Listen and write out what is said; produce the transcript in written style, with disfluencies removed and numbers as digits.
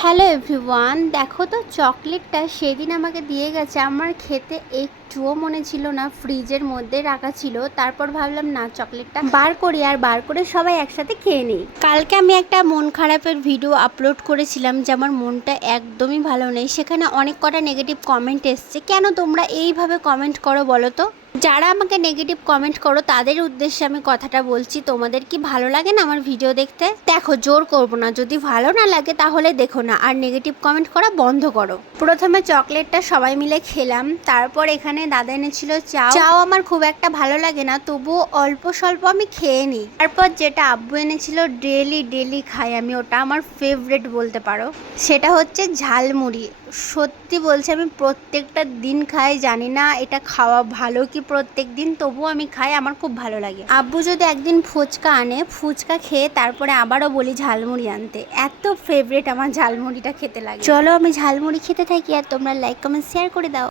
Hello everyone, দেখো তো চকলেটটা সেদিন আমাকে দিয়ে গেছে। আমার খেতে একটুও মনে ছিল না, ফ্রিজের মধ্যে রাখা ছিল। তারপর ভাবলাম না, চকলেটটা বার করি আর বার করে সবাই একসাথে খেয়ে নিই। কালকে আমি একটা মন খারাপের ভিডিও আপলোড করেছিলাম যে আমার মনটা একদমই ভালো নেই। সেখানে অনেক কটা নেগেটিভ কমেন্ট এসছে। কেন তোমরা এইভাবে কমেন্ট করো বলো তো? যারা আমাকে নেগেটিভ কমেন্ট করো তাদের উদ্দেশ্যে আমি কথাটা বলছি, তোমাদের কি ভালো লাগে না আমার ভিডিও দেখতে? দেখো, জোর করব না, যদি ভালো না লাগে তাহলে দেখো না, আর নেগেটিভ কমেন্ট করা বন্ধ করো। প্রথমে চকলেটটা সবাই মিলে খেলাম, তারপর এখানে দাদা এনেছিল চাও। চাও আমার খুব একটা ভালো লাগে না, তবুও অল্প স্বল্প আমি খেয়ে নিই। তারপর যেটা আব্বু এনেছিল ডেলি ডেলি খাই আমি, ওটা আমার ফেভারিট বলতে পারো। সেটা হচ্ছে ঝালমুড়ি। সত্যি বলছি, আমি প্রত্যেকটা দিন খাই। জানি না এটা খাওয়া ভালো কি প্রত্যেক দিন, তবুও আমি খাই, আমার খুব ভালো লাগে। আব্বু যদি একদিন ফুচকা আনে, ফুচকা খেয়ে তারপরে আবারও বলি ঝালমুড়ি আনতে। এত ফেভারিট আমার ঝালমুড়িটা খেতে লাগে। চলো আমি ঝালমুড়ি খেতে থাকি আর তোমরা লাইক কমেন্ট শেয়ার করে দাও।